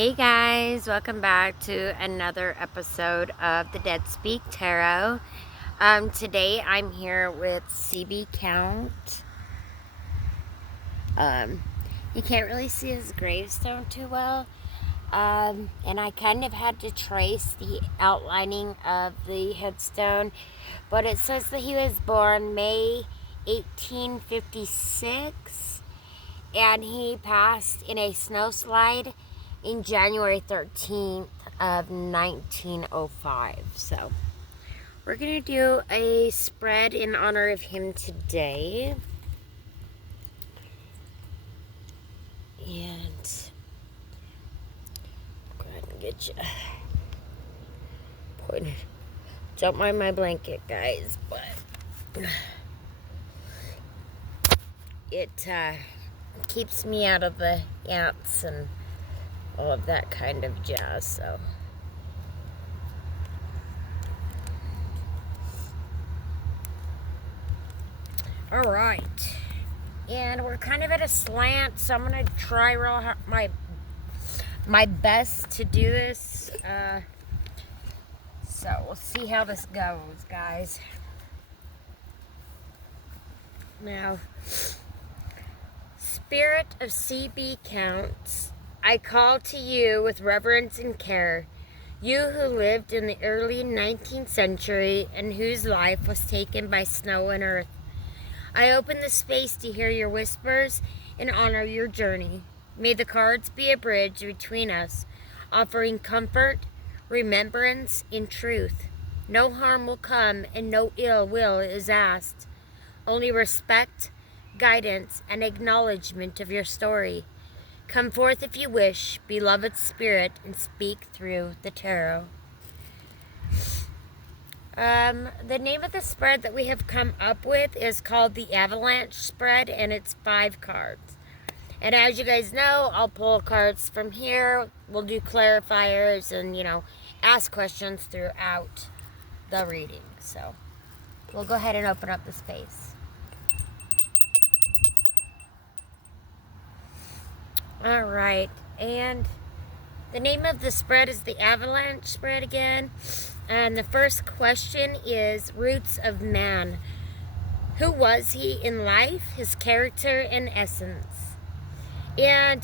Hey guys, welcome back to another episode of the Dead Speak Tarot. Today I'm here with CB Count. You can't really see his gravestone too well. And I kind of had to trace the outlining of the headstone, but it says that he was born May 1856 and he passed in a snowslide in January 13th of 1905. So we're gonna do a spread in honor of him today. And go ahead and get you pointed. Don't mind my blanket, guys, but it keeps me out of the ants and all of that kind of jazz. So all right, and we're kind of at a slant, so I'm gonna try my best to do this. So we'll see how this goes, guys. Now, Spirit of CB Counts, I call to you with reverence and care, you who lived in the early 19th century and whose life was taken by snow and earth. I open the space to hear your whispers and honor your journey. May the cards be a bridge between us, offering comfort, remembrance, and truth. No harm will come and no ill will is asked. Only respect, guidance, and acknowledgement of your story. Come forth if you wish, beloved spirit, and speak through the tarot. The name of the spread that we have come up with is called the Avalanche Spread, and it's 5 cards. And as you guys know, I'll pull cards from here. We'll do clarifiers and, ask questions throughout the reading. So we'll go ahead and open up the space. All right, and the name of the spread is the Avalanche Spread again. And the first question is Roots of Man. Who was he in life, his character and essence? And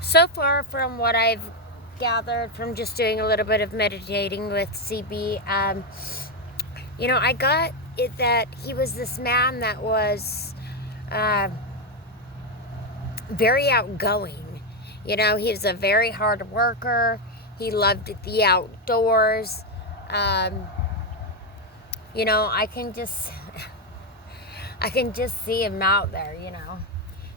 so far from what I've gathered from just doing a little bit of meditating with CB, I got it that he was this man that was very outgoing. He was a very hard worker. He loved the outdoors. I can just see him out there,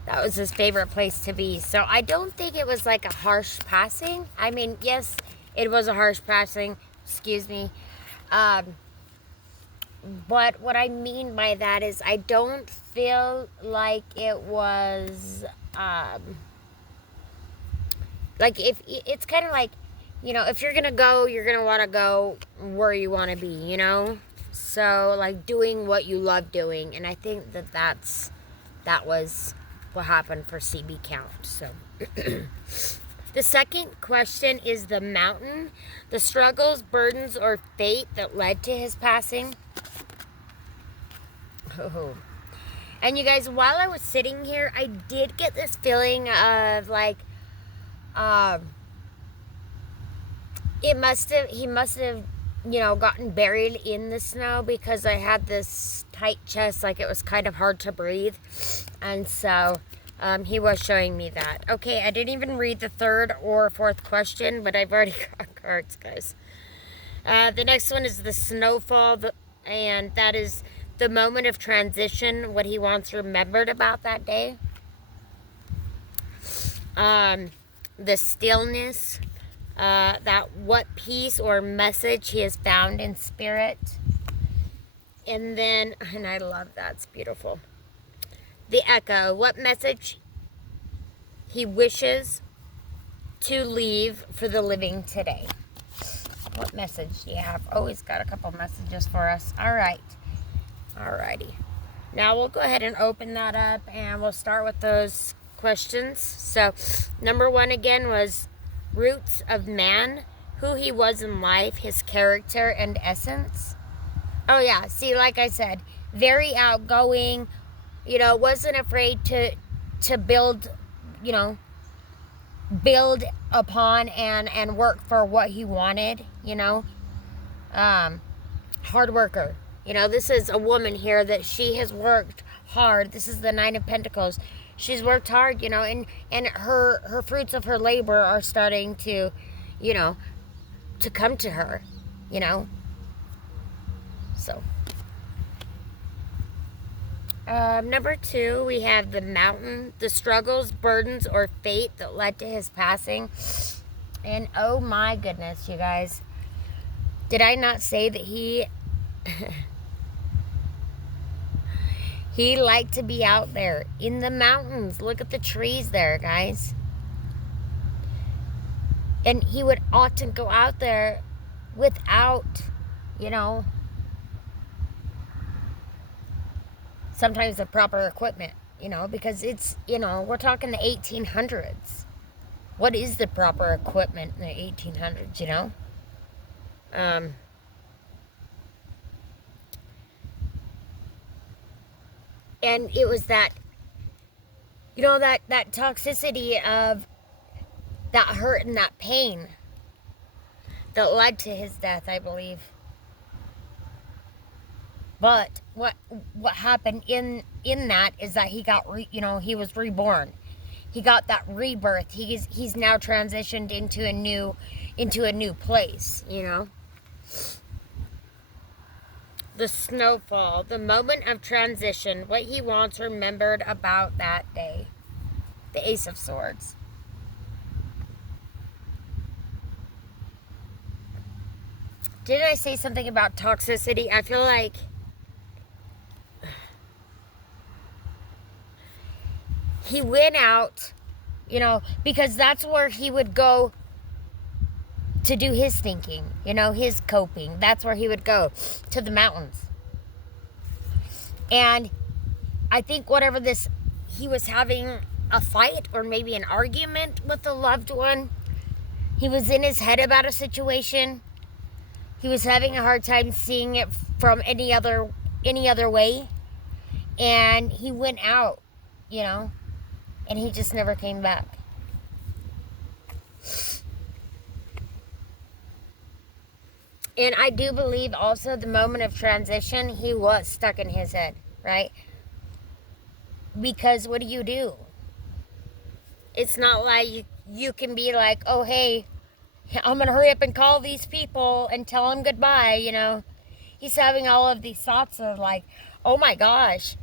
That was his favorite place to be. So I don't think it was like a harsh passing. I mean, yes, it was a harsh passing. Excuse me. But what I mean by that is I don't feel like it was like if it's kind of like, if you're gonna go, you're gonna want to go where you want to be, so like doing what you love doing. And I think that was what happened for CB Count. So the second question is the mountain, the struggles, burdens, or fate that led to his passing. Oh. And you guys, while I was sitting here, I did get this feeling of like, he must have, gotten buried in the snow, because I had this tight chest, like it was kind of hard to breathe. And so, he was showing me that. Okay, I didn't even read the third or fourth question, but I've already got cards, guys. The next one is the snowfall, and that is the moment of transition, what he wants remembered about that day. The stillness, that what peace or message he has found in spirit. And then, and I love that, it's beautiful. The echo, what message he wishes to leave for the living today. What message do you have? Oh, he's got a couple messages for us. All right. Alrighty. Now we'll go ahead and open that up, and we'll start with those questions. So, number 1 again was roots of man, who he was in life, his character and essence. Oh yeah, see, like I said, very outgoing, wasn't afraid to build, build upon and work for what he wanted, hard worker. This is a woman here that she has worked hard. This is the 9 of Pentacles. She's worked hard, and her fruits of her labor are starting to, to come to her, So, number 2, we have the mountain, the struggles, burdens, or fate that led to his passing. And oh my goodness, you guys, did I not say that he he liked to be out there in the mountains? Look at the trees there, guys. And he would often go out there without, sometimes the proper equipment, because it's, we're talking the 1800s. What is the proper equipment in the 1800s, And it was that, that toxicity of that hurt and that pain that led to his death, I believe. But what happened in that is that he got, he was reborn. He got that rebirth. He's now transitioned into a new place, The snowfall, the moment of transition, what he wants remembered about that day. The Ace of Swords. Didn't I say something about toxicity? I feel like he went out, because that's where he would go to do his thinking, his coping. That's where he would go, to the mountains. And I think he was having a fight or maybe an argument with a loved one. He was in his head about a situation. He was having a hard time seeing it from any other way. And he went out, and he just never came back. And I do believe also the moment of transition, he was stuck in his head, right? Because what do? It's not like you can be like, oh, hey, I'm going to hurry up and call these people and tell them goodbye, He's having all of these thoughts of like, oh my gosh,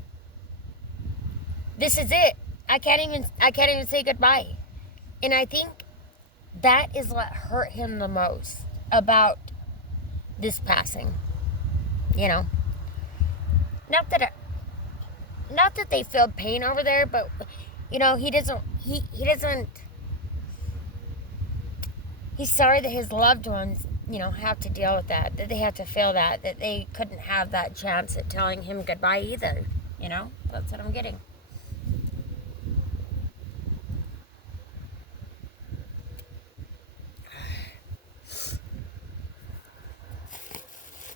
this is it. I can't even say goodbye. And I think that is what hurt him the most about this passing, not that they feel pain over there, but he doesn't, he's sorry that his loved ones, have to deal with that they have to feel that they couldn't have that chance at telling him goodbye either, that's what I'm getting.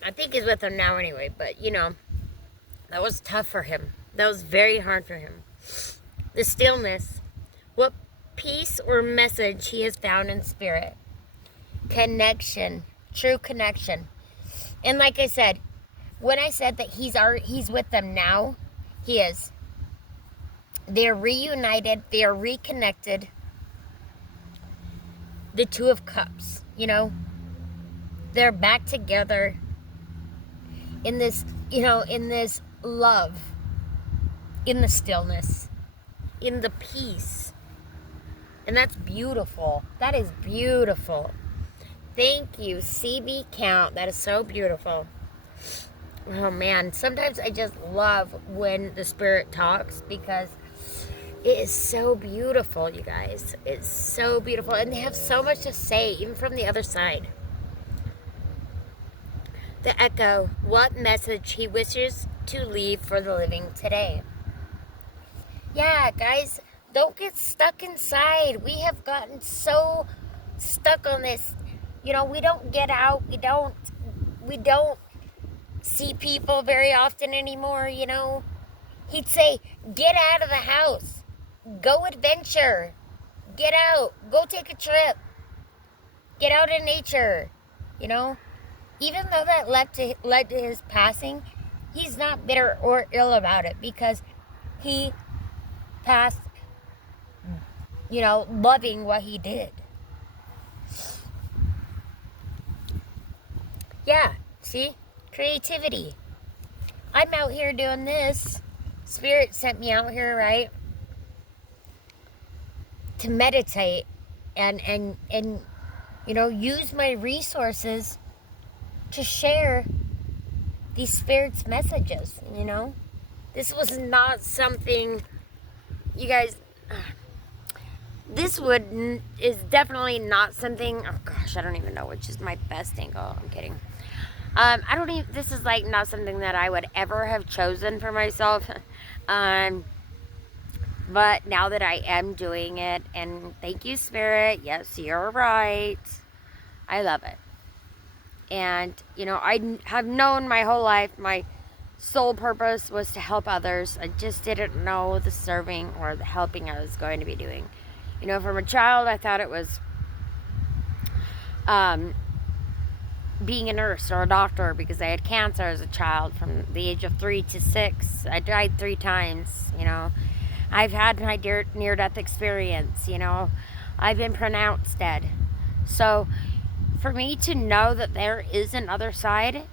I think he's with her now anyway, but, that was tough for him. That was very hard for him. The stillness. What peace or message he has found in spirit. Connection. True connection. And like I said, when I said that he's with them now, he is. They're reunited. They are reconnected. The Two of Cups, They're back together. In this, in this love, in the stillness, in the peace. And that's beautiful. That is beautiful. Thank you, CB Count. That is so beautiful. Oh, man. Sometimes I just love when the Spirit talks because it is so beautiful, you guys. It's so beautiful. And they have so much to say, even from the other side. The Echo, what message he wishes to leave for the living today. Yeah, guys, Don't get stuck inside. We have gotten so stuck on this. You know, we don't get out. We don't see people very often anymore, you know. He'd say, get out of the house. Go adventure. Get out. Go take a trip. Get out in nature. You know? Even though that led to his passing, he's not bitter or ill about it because he passed, you know, loving what he did. Yeah, see? Creativity. I'm out here doing this. Spirit sent me out here, right? To meditate and you know, use my resources to share these spirits' messages, you know? This was not something, you guys, this is definitely not something, oh gosh, I don't even know which is my best angle. I'm kidding. This is like not something that I would ever have chosen for myself. But now that I am doing it, and thank you, Spirit, yes, you're right. I love it. And, you know, I have known my whole life my sole purpose was to help others. I just didn't know the serving or the helping I was going to be doing. You know, from a child, I thought it was being a nurse or a doctor because I had cancer as a child from the age of 3 to 6. I died 3 times, you know. I've had my near-death experience, you know. I've been pronounced dead. So for me to know that there is another side,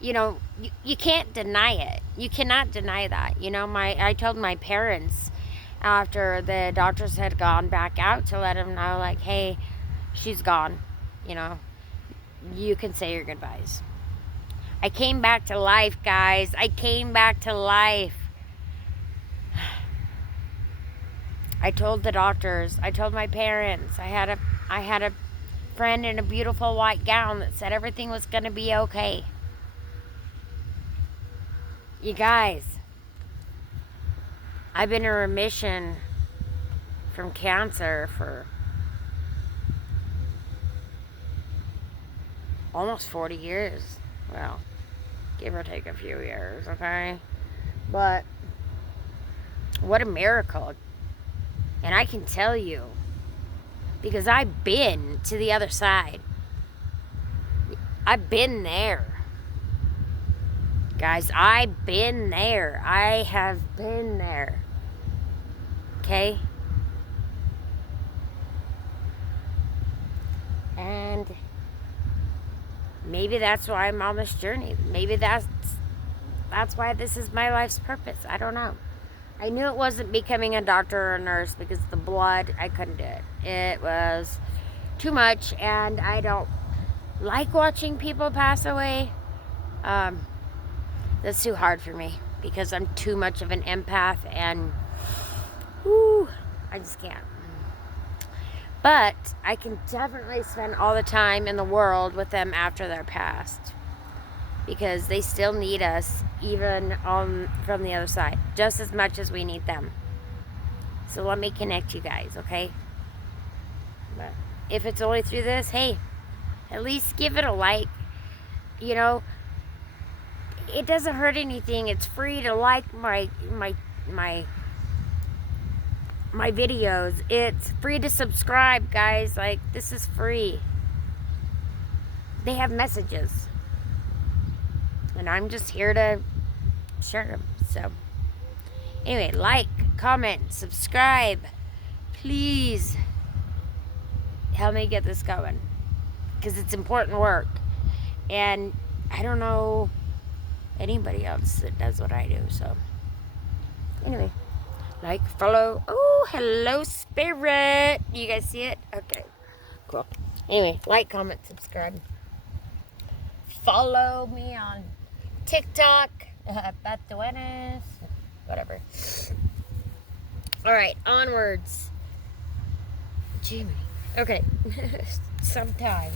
you know, you can't deny it. You cannot deny that. You know, I told my parents after the doctors had gone back out to let them know, like, hey, she's gone, you know. You can say your goodbyes. I came back to life, guys. I came back to life. I told the doctors, I told my parents, I had a friend in a beautiful white gown that said everything was going to be okay. You guys, I've been in remission from cancer for almost 40 years. Well, give or take a few years, okay? But what a miracle. And I can tell you, because I've been to the other side. I've been there. Guys, I've been there. I have been there. Okay? And maybe that's why I'm on this journey. Maybe that's why this is my life's purpose. I don't know. I knew it wasn't becoming a doctor or a nurse because the blood, I couldn't do it. It was too much, and I don't like watching people pass away. That's too hard for me because I'm too much of an empath, and I just can't. But I can definitely spend all the time in the world with them after they're passed, because they still need us, even from the other side, just as much as we need them. So let me connect you guys, okay? But if it's only through this, hey, at least give it a like. You know, it doesn't hurt anything. It's free to like my videos. It's free to subscribe, guys. Like, this is free. They have messages, and I'm just here to share them. So anyway, like, comment, subscribe. Please help me get this going, because it's important work, and I don't know anybody else that does what I do. So anyway, like, follow. Oh, hello, Spirit. You guys see it? Okay, cool. Anyway, like, comment, subscribe. Follow me on TikTok, Beth, whatever. All right, onwards. Jimmy. Okay. Sometimes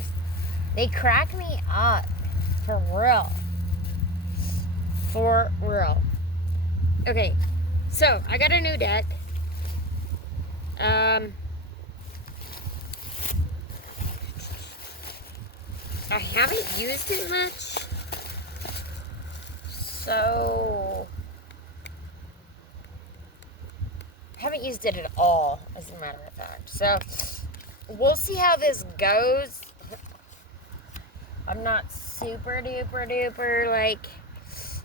they crack me up, for real. For real. Okay, so I got a new deck. I haven't used it much. So, I haven't used it at all, as a matter of fact. So, we'll see how this goes. I'm not super duper duper, like,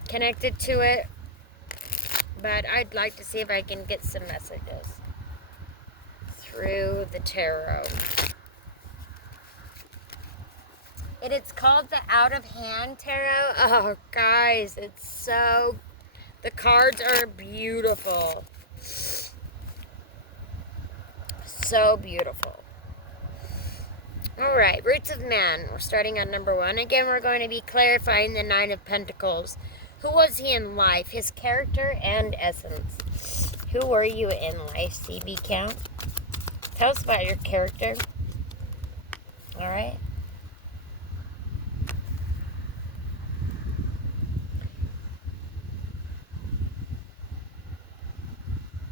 connected to it. But I'd like to see if I can get some messages through the tarot. And it's called the Out of Hand Tarot. Oh, guys, it's so... The cards are beautiful. So beautiful. Alright, Roots of Man. We're starting on number 1. Again, we're going to be clarifying the Nine of Pentacles. Who was he in life? His character and essence. Who were you in life, CB Count? Tell us about your character. Alright.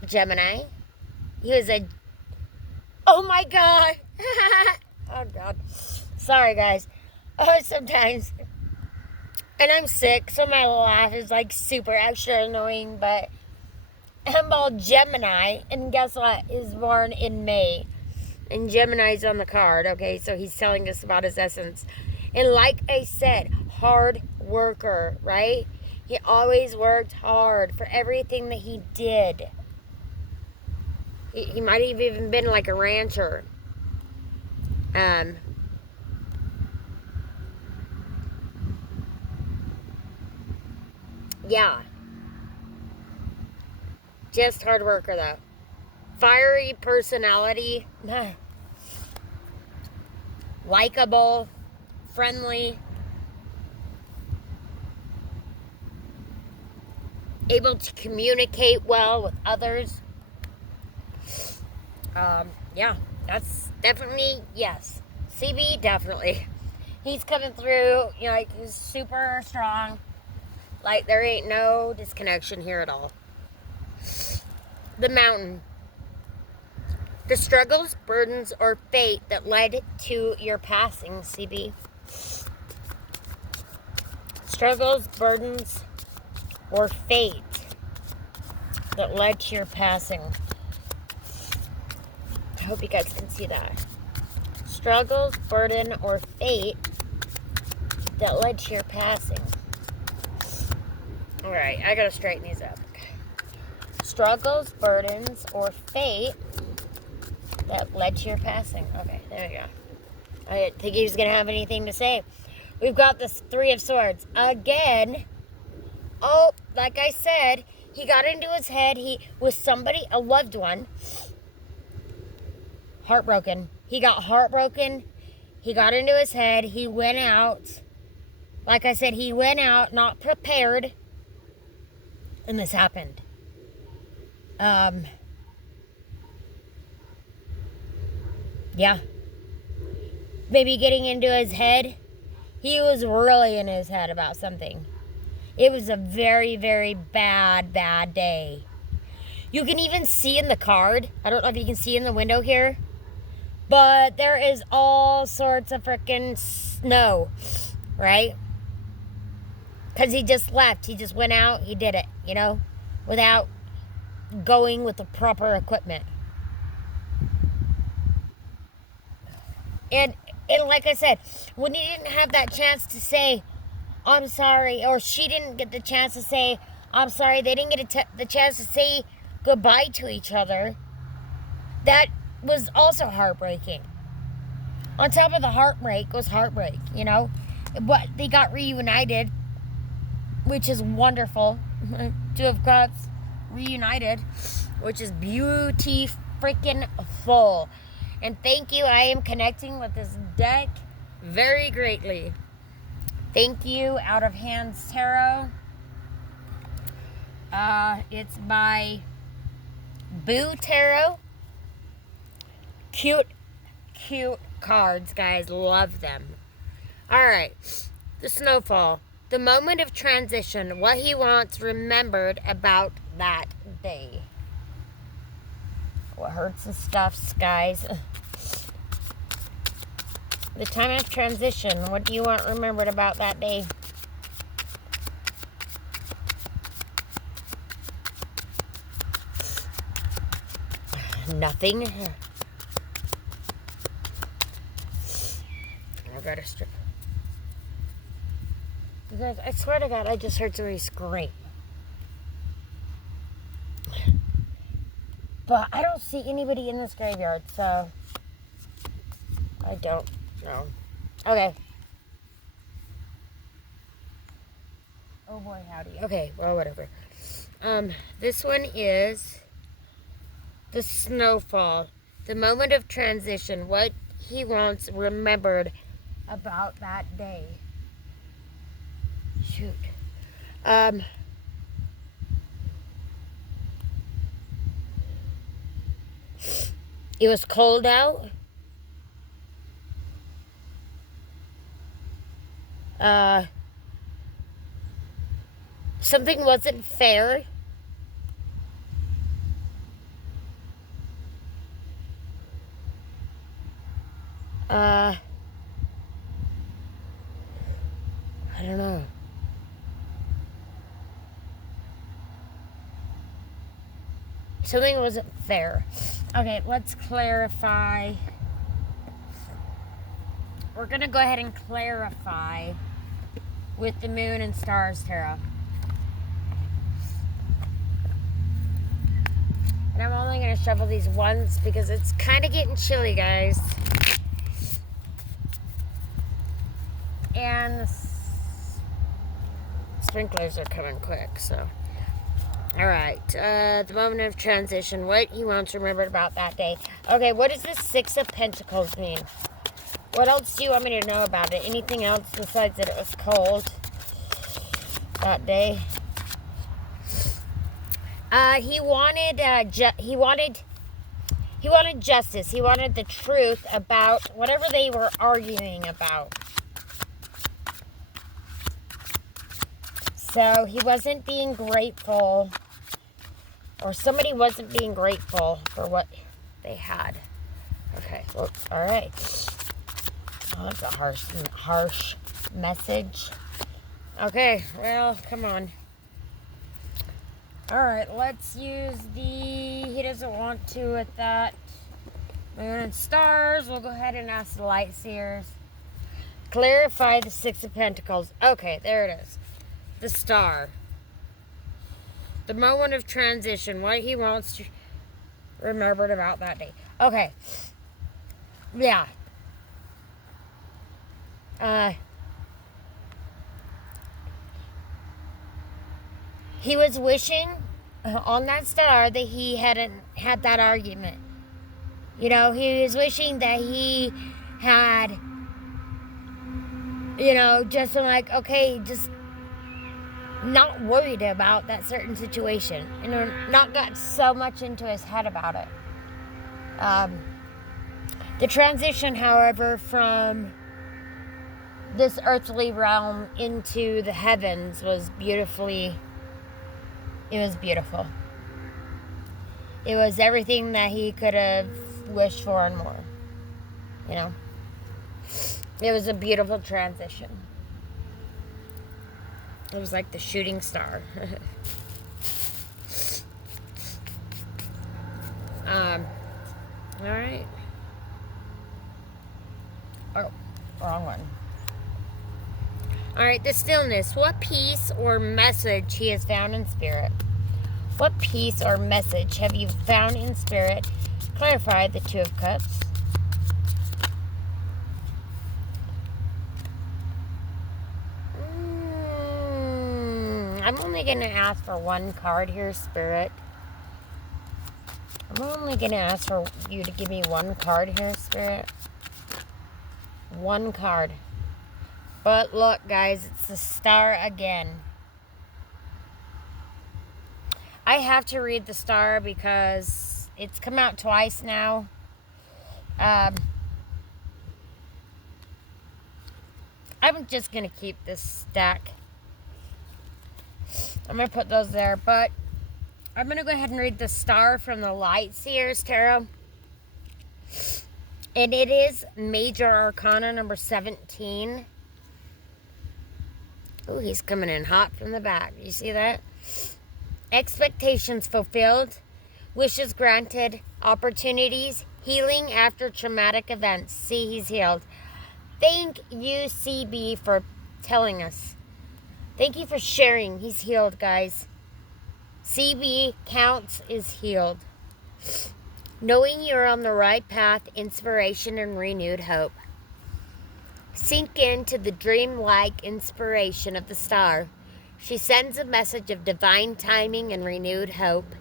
Gemini. He was a... Oh my God! Oh God. Sorry, guys. Oh, sometimes... And I'm sick, so my laugh is like super extra annoying, but I'm all Gemini, and guess what? He's born in May. And Gemini's on the card, okay? So he's telling us about his essence. And like I said, hard worker, right? He always worked hard for everything that he did. He might have even been like a rancher. Yeah. Just hard worker, though. Fiery personality. Likeable. Friendly. Able to communicate well with others. Yeah. That's definitely, yes. CB, definitely. He's coming through, you know, like, he's super strong. Like, there ain't no disconnection here at all. The Mountain. The struggles, burdens, or fate that led to your passing, CB. Struggles, burdens, or fate that led to your passing. I hope you guys can see that. Struggles, burden, or fate that led to your passing. Alright, I gotta straighten these up. Struggles, burdens, or fate that led to your passing. Okay, there we go. I didn't think he was gonna have anything to say. We've got this Three of Swords. Again. Oh, like I said, he got into his head. He was somebody, a loved one. Heartbroken. He got heartbroken. He got into his head. He went out. Like I said, he went out not prepared. And this happened. Yeah. Maybe getting into his head. He was really in his head about something. It was a very, very bad day. You can even see in the card. I don't know if you can see in the window here. But there is all sorts of freaking snow. Right? Because he just left. He just went out. He did it, you know, without going with the proper equipment. And like I said, when he didn't have that chance to say, I'm sorry, or she didn't get the chance to say, I'm sorry, they didn't get the chance to say goodbye to each other, that was also heartbreaking. On top of the heartbreak was heartbreak, you know. But they got reunited, which is wonderful. Two of Cups reunited, which is beauty freaking full. And thank you. I am connecting with this deck very greatly. Thank you, Out of Hands Tarot. It's by Boo Tarot. Cute cards, guys. Love them. Alright. The Snowfall. The moment of transition. What he wants remembered about that day. what hurts and stuffs, guys. The time of transition. What do you want remembered about that day? Nothing. I got a strip. You guys, I swear to God, I just heard somebody scream. But I don't see anybody in this graveyard, so I don't know. Okay. Oh boy, howdy. Okay, well, whatever. This one is the snowfall. The moment of transition. What he wants remembered about that day. Shoot. It was cold out. Something wasn't fair. I don't know. Something wasn't fair. Okay, let's clarify. We're going to go ahead and clarify with the moon and stars tarot. And I'm only going to shuffle these once because it's kind of getting chilly, guys. And the sprinklers are coming quick, so. Alright, the moment of transition. What he wants remembered about that day. Okay, what does the Six of Pentacles mean? What else do you want me to know about it? Anything else besides that it was cold that day? He wanted justice. He wanted the truth about whatever they were arguing about. So he wasn't being grateful, or somebody wasn't being grateful for what they had. Okay, well, all right. Oh, that's a harsh message. Okay, well, come on. All right, let's use he doesn't want to with that. Moon and stars. We'll go ahead and ask the light seers. Clarify the Six of Pentacles. Okay, there it is. The star. The moment of transition. What he wants to remembered about that day. Okay. Yeah. He was wishing on that star that he hadn't had that argument. You know, he was wishing that he had, you know, just like, okay, just not worried about that certain situation. You know, not got so much into his head about it. The transition, however, from this earthly realm into the heavens was beautiful. It was everything that he could have wished for and more. You know? It was a beautiful transition. It was like the shooting star. Alright. Oh, wrong one. Alright, the stillness. What peace or message he has found in spirit? What peace or message have you found in spirit? Clarify the Two of Cups. I'm only going to ask for one card here, Spirit. I'm only going to ask for you to give me one card here, Spirit. One card. But look, guys, it's the star again. I have to read the star because it's come out twice now. I'm just going to keep this stack. I'm going to put those there, but I'm going to go ahead and read the star from the Light Seers Tarot. And it is Major Arcana number 17. Oh, he's coming in hot from the back. You see that? Expectations fulfilled, wishes granted, opportunities, healing after traumatic events. See, he's healed. Thank you, CB, for telling us. Thank you for sharing. He's healed, guys. CB counts is healed. Knowing you're on the right path, inspiration and renewed hope. Sink into the dreamlike inspiration of the star. She sends a message of divine timing and renewed hope,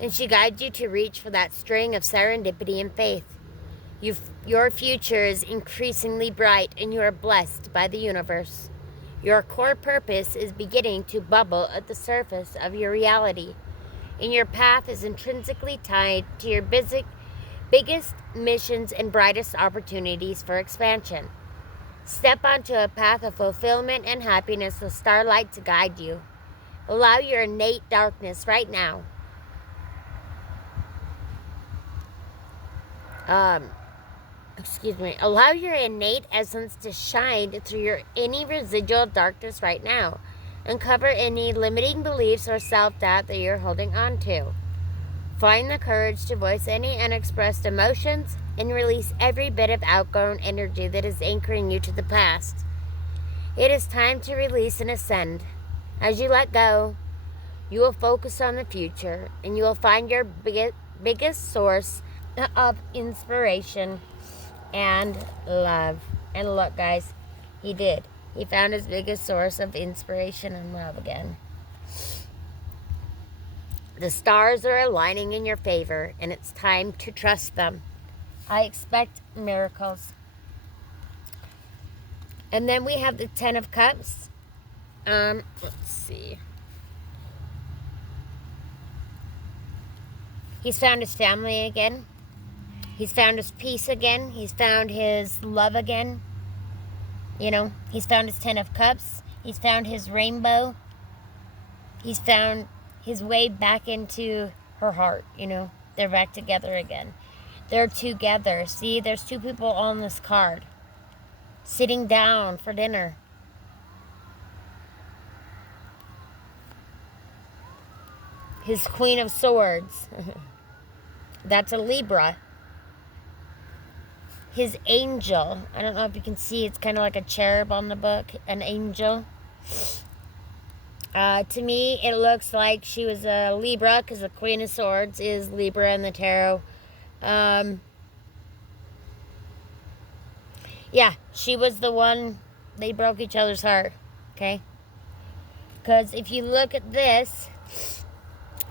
and she guides you to reach for that string of serendipity and faith. Your future is increasingly bright, and you are blessed by the universe. Your core purpose is beginning to bubble at the surface of your reality, and your path is intrinsically tied to your biggest missions and brightest opportunities for expansion. Step onto a path of fulfillment and happiness with starlight to guide you. Allow your innate darkness right now. Allow your innate essence to shine through any residual darkness right now. Uncover any limiting beliefs or self-doubt that you're holding on to. Find the courage to voice any unexpressed emotions and release every bit of outgrown energy that is anchoring you to the past. It is time to release and ascend. As you let go, you will focus on the future, and you will find your biggest source of inspiration and love. And look, guys, he did. He found his biggest source of inspiration and love again. The stars are aligning in your favor, and it's time to trust them. I expect miracles. And then we have the 10 of Cups. Let's see. He's found his family again. He's found his peace again. He's found his love again. You know, he's found his 10 of Cups. He's found his rainbow. He's found his way back into her heart. You know, they're back together again. They're together. See, there's two people on this card sitting down for dinner. His Queen of Swords. That's a Libra. His angel. I don't know if you can see. It's kind of like a cherub on the book. An angel. To me, it looks like she was a Libra, because the Queen of Swords is Libra in the tarot. Yeah, she was the one. They broke each other's heart. Okay? Because if you look at this,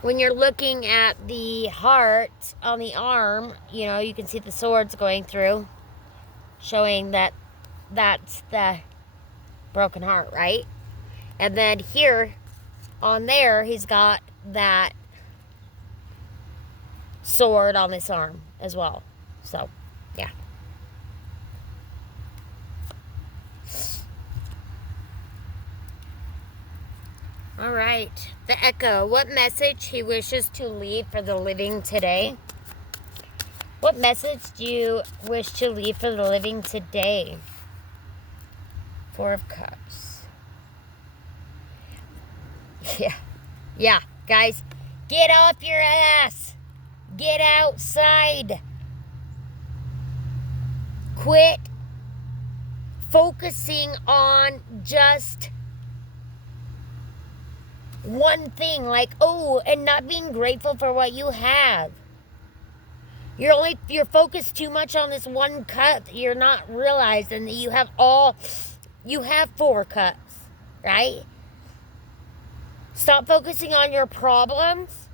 when you're looking at the heart on the arm, you know, you can see the swords going through, showing that that's the broken heart, right? And then here, on there, he's got that sword on this arm as well. So, yeah. All right. The Echo. What message he wishes to leave for the living today? What message do you wish to leave for the living today? 4 of Cups. Yeah, guys. Get off your ass. Get outside. Quit focusing on just one thing, like, and not being grateful for what you have. You're focused too much on this one cup. You're not realizing that you have 4 cups, right? Stop focusing on your problems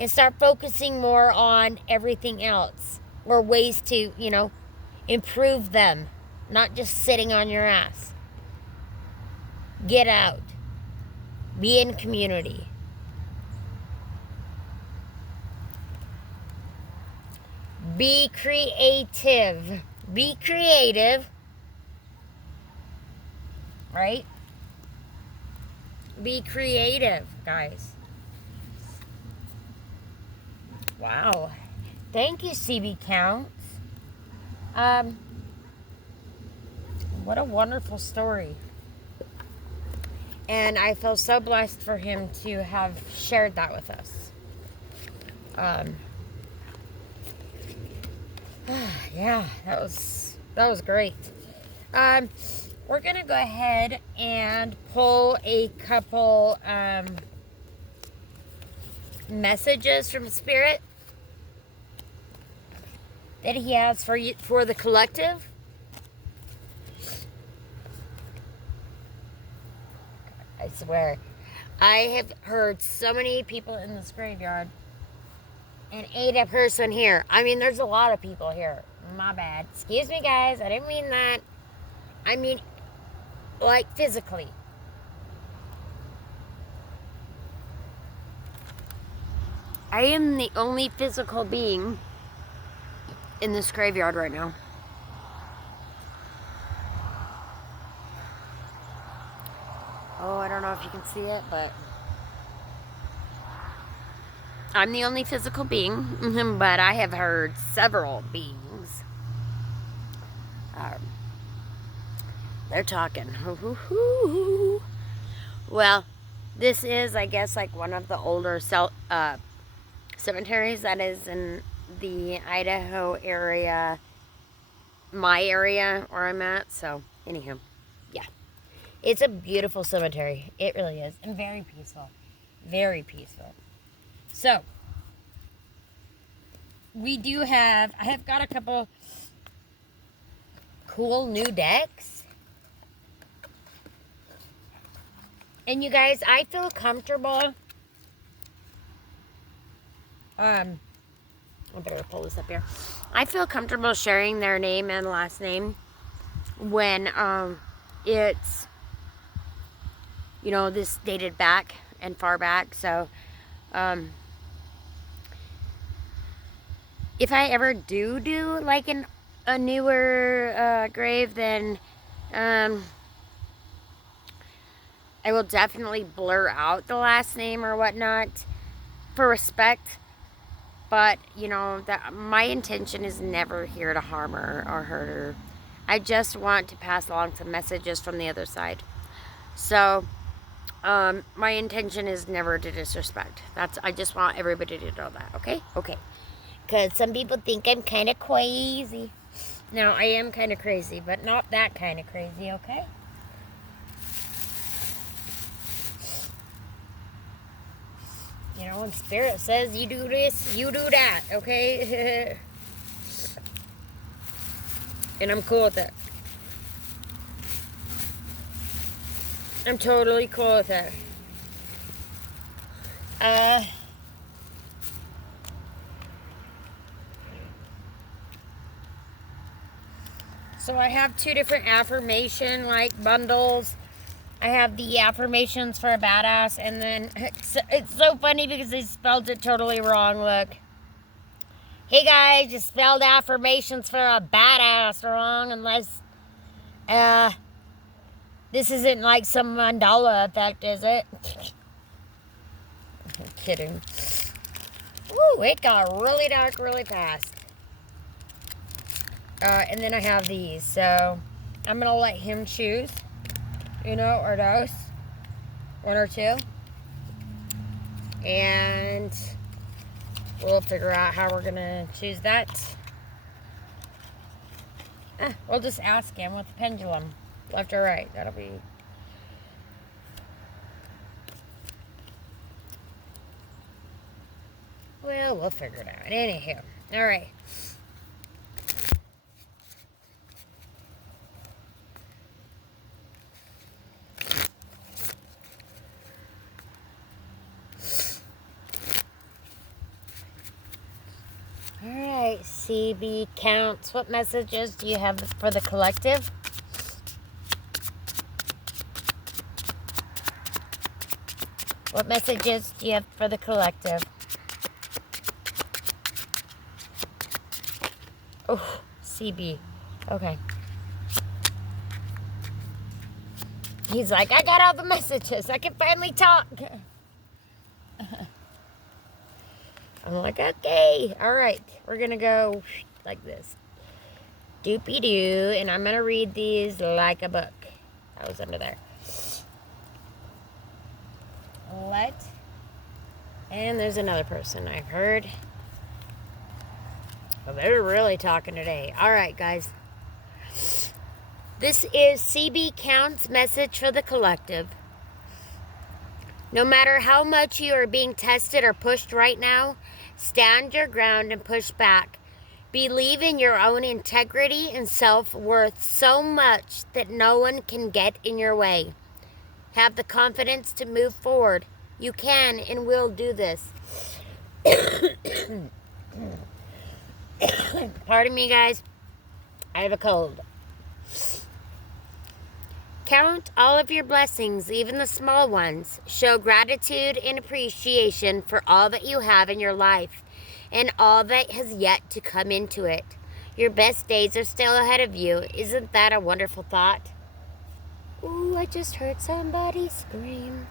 and start focusing more on everything else, or ways to, improve them, not just sitting on your ass. Get out. Be in community. Be creative. Be creative. Right? Be creative, guys. Wow. Thank you, CB Counts. What a wonderful story. And I feel so blessed for him to have shared that with us. Yeah, that was great. We're going to go ahead and pull a couple messages from Spirit that he has for you, for the collective. I swear, I have heard so many people in this graveyard and ain't a person here. I mean, there's a lot of people here. My bad. Excuse me, guys. I didn't mean that. I mean, like, physically. I am the only physical being in this graveyard right now. Oh, I don't know if you can see it, but I'm the only physical being, but I have heard several beings. They're talking. Well, this is, I guess, like one of the older cemeteries that is in the Idaho area, my area where I'm at. So, anywho, yeah. It's a beautiful cemetery. It really is. And very peaceful. Very peaceful. So, I have got a couple cool new decks. And you guys, I feel comfortable. I better pull this up here. I feel comfortable sharing their name and last name when it's, you know, this dated back and far back. So, if I ever do like a newer grave, then I will definitely blur out the last name or whatnot for respect. But, you know, my intention is never here to harm her or hurt her. I just want to pass along some messages from the other side. So, my intention is never to disrespect. I just want everybody to know that, okay? Okay. Because some people think I'm kind of crazy. No, I am kind of crazy, but not that kind of crazy, okay? You know, when Spirit says you do this, you do that, okay? And I'm cool with it. I'm totally cool with it. So I have two different affirmation like bundles. I have the affirmations for a badass, and then it's so funny because they spelled it totally wrong. Look. Hey guys, you spelled affirmations for a badass wrong, unless this isn't like some Mandela effect, is it? I'm kidding. Woo, it got really dark really fast. And then I have these, so I'm gonna let him choose. You know, or those. One or two. And we'll figure out how we're going to choose that. We'll just ask him with the pendulum. Left or right. That'll be... Well, we'll figure it out. Anywho. Alright. Alright, CB Counts. What messages do you have for the collective? What messages do you have for the collective? Oh, CB. Okay. He's like, I got all the messages. I can finally talk. I'm like, okay, all right. We're going to go like this. Doopy-doo. And I'm going to read these like a book. That was under there. And there's another person I've heard. Well, they're really talking today. All right, guys. This is CB Count's message for the collective. No matter how much you are being tested or pushed right now, stand your ground and push back. Believe in your own integrity and self-worth so much that no one can get in your way. Have the confidence to move forward. You can and will do this. Pardon me, guys. I have a cold. Count all of your blessings, even the small ones. Show gratitude and appreciation for all that you have in your life and all that has yet to come into it. Your best days are still ahead of you. Isn't that a wonderful thought? Ooh, I just heard somebody scream.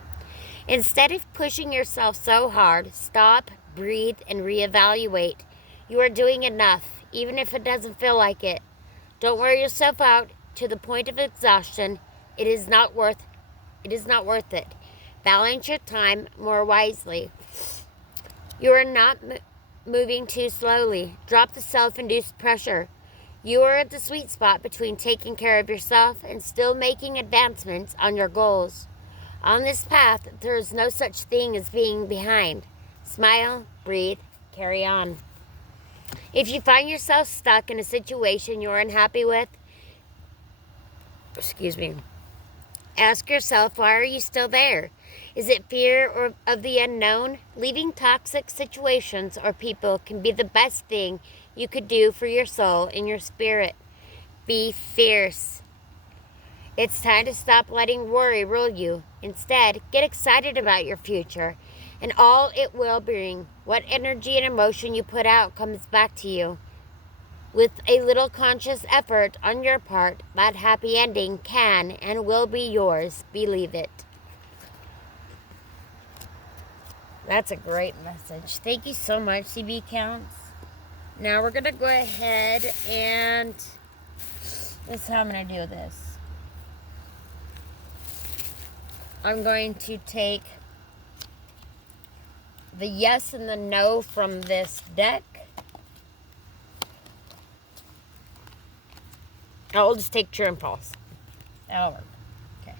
Instead of pushing yourself so hard, stop, breathe, and reevaluate. You are doing enough, even if it doesn't feel like it. Don't wear yourself out to the point of exhaustion. It is not worth it. Balance your time more wisely. You are not moving too slowly. Drop the self-induced pressure. You are at the sweet spot between taking care of yourself and still making advancements on your goals. On this path, there is no such thing as being behind. Smile, breathe, carry on. If you find yourself stuck in a situation you're unhappy with, ask yourself, why are you still there? Is it fear of the unknown? Leaving toxic situations or people can be the best thing you could do for your soul and your spirit. Be fierce. It's time to stop letting worry rule you. Instead, get excited about your future and all it will bring. What energy and emotion you put out comes back to you. With a little conscious effort on your part, that happy ending can and will be yours. Believe it. That's a great message. Thank you so much, CB Counts. Now we're going to go ahead and this is how I'm going to do this. I'm going to take the yes and the no from this deck. I'll just take true and false. That'll work. Okay.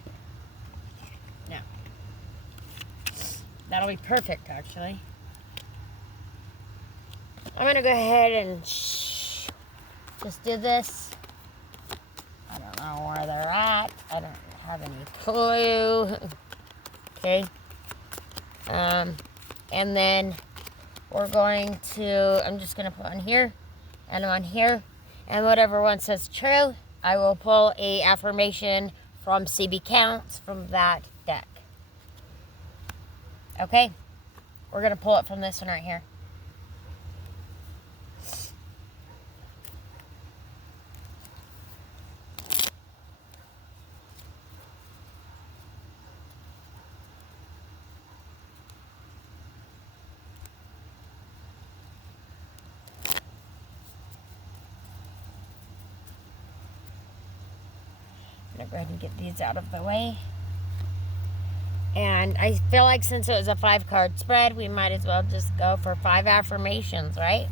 Now, that'll be perfect, actually. I'm going to go ahead and just do this. I don't know where they're at. I don't have any clue. Okay. And then we're going to, I'm just going to put on here and on here. And whatever one says true, I will pull a affirmation from CB Counts from that deck. Okay? We're going to pull it from this one right here. I'm going to go ahead and get these out of the way. And I feel like since it was a 5-card spread, we might as well just go for 5 affirmations, right?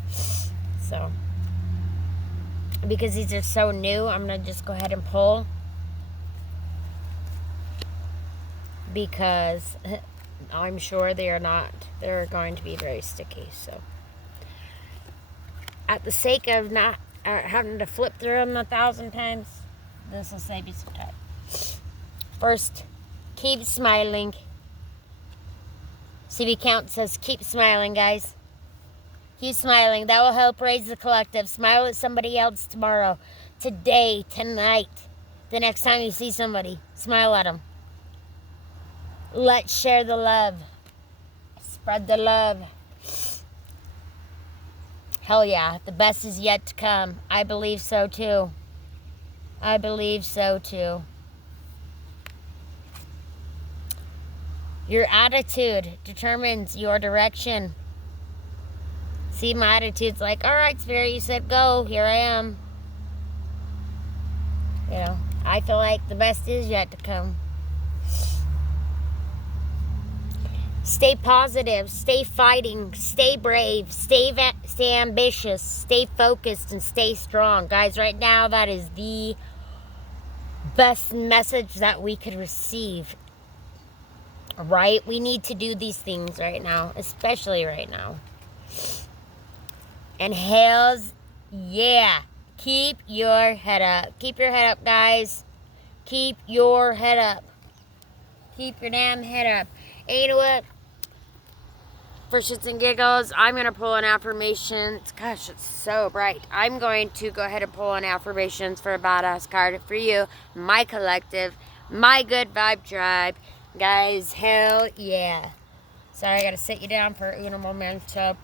So, because these are so new, I'm going to just go ahead and pull. Because I'm sure they're going to be very sticky. So, at the sake of not having to flip through them 1,000 times, this will save you some time. First, keep smiling. CB Count says keep smiling, guys. Keep smiling. That will help raise the collective. Smile at somebody else tomorrow, today, tonight. The next time you see somebody, smile at them. Let's share the love. Spread the love. Hell yeah, the best is yet to come. I believe so too. I believe so too. Your attitude determines your direction. See, my attitude's like, all right, Spirit, you said go. Here I am. You know, I feel like the best is yet to come. Stay positive, stay fighting, stay brave, stay ambitious, stay focused, and stay strong. Guys, right now, that is the best message that we could receive. Right? We need to do these things right now, especially right now. And hells yeah. Keep your head up. Keep your head up, guys. Keep your head up. Keep your damn head up. And you know what? For shits and giggles, I'm going to pull an affirmation. Gosh, it's so bright. I'm going to go ahead and pull an affirmations for a badass card for you, my collective, my good vibe tribe. Guys, hell yeah. Sorry, I got to sit you down for uno momento.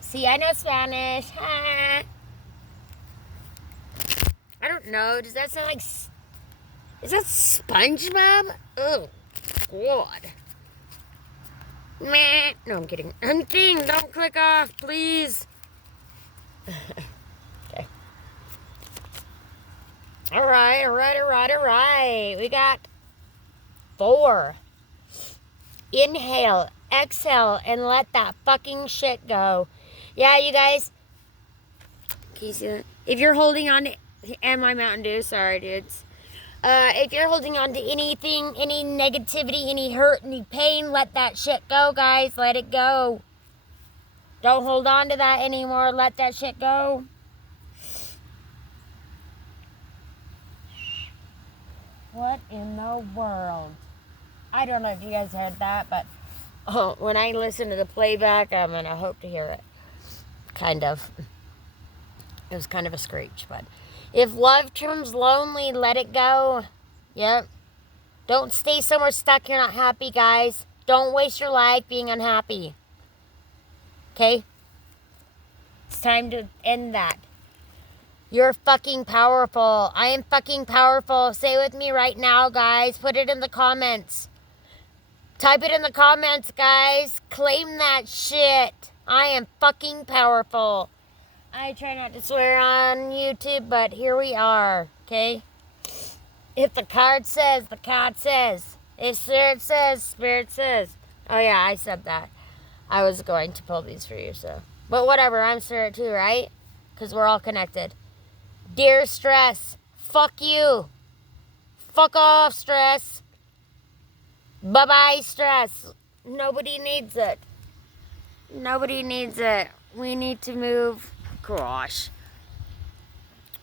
See, I know Spanish. I don't know. Does that sound like... Is that SpongeBob? Oh, God. Meh. No, I'm kidding. I'm kidding. Don't click off, please. Okay. All right. We got 4. Inhale, exhale, and let that fucking shit go. Yeah, you guys. Can you see that? If you're holding on to... And my Mountain Dew. Sorry, dudes. If you're holding on to anything, any negativity, any hurt, any pain, let that shit go, guys. Let it go. Don't hold on to that anymore. Let that shit go. What in the world? I don't know if you guys heard that, but when I listen to the playback, I'm going to hope to hear it. Kind of. It was kind of a screech, but... If love turns lonely, let it go. Yep. Don't stay somewhere stuck you're not happy, guys. Don't waste your life being unhappy. Okay? It's time to end that. You're fucking powerful. I am fucking powerful. Say it with me right now, guys. Put it in the comments. Type it in the comments, guys. Claim that shit. I am fucking powerful. I try not to swear on YouTube, but here we are, okay? If the card says, the card says. If Spirit says, Spirit says. Oh, yeah, I said that. I was going to pull these for you, so. But whatever, I'm Spirit too, right? Because we're all connected. Dear Stress, fuck you. Fuck off, Stress. Bye-bye, Stress. Nobody needs it. Nobody needs it. We need to move... Gosh.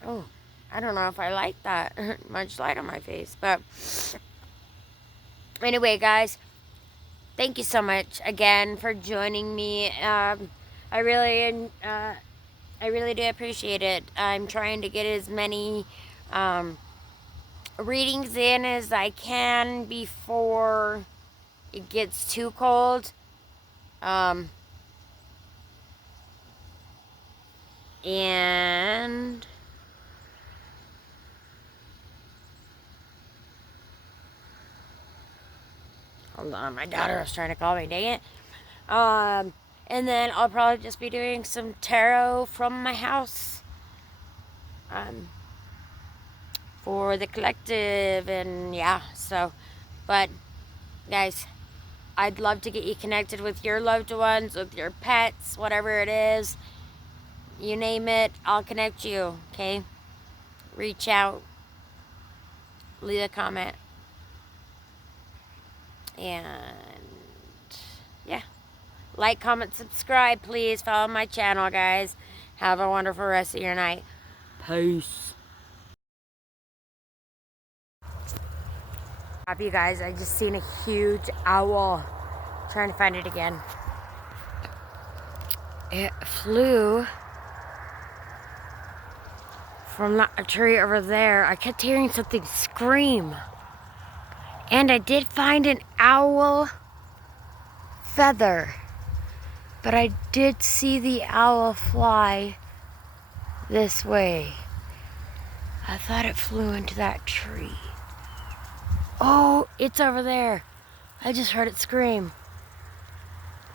Oh, I don't know if I like that. Much light on my face. But anyway, guys, thank you so much again for joining me. I really do appreciate it. I'm trying to get as many readings in as I can before it gets too cold. And hold on, my daughter was trying to call me, dang it. And then I'll probably just be doing some tarot from my house for the collective, and yeah, so, but guys, I'd love to get you connected with your loved ones, with your pets, whatever it is. You name it, I'll connect you, okay? Reach out. Leave a comment. And, yeah. Like, comment, subscribe, please. Follow my channel, guys. Have a wonderful rest of your night. Peace. You guys, I just seen a huge owl. Trying to find it again. It flew from that tree over there. I kept hearing something scream. And I did find an owl feather. But I did see the owl fly this way. I thought it flew into that tree. Oh, it's over there. I just heard it scream.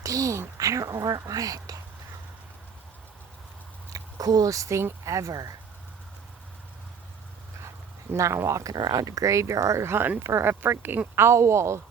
Dang, I don't know where it went. coolest thing ever. Now walking around a graveyard hunting for a freaking owl.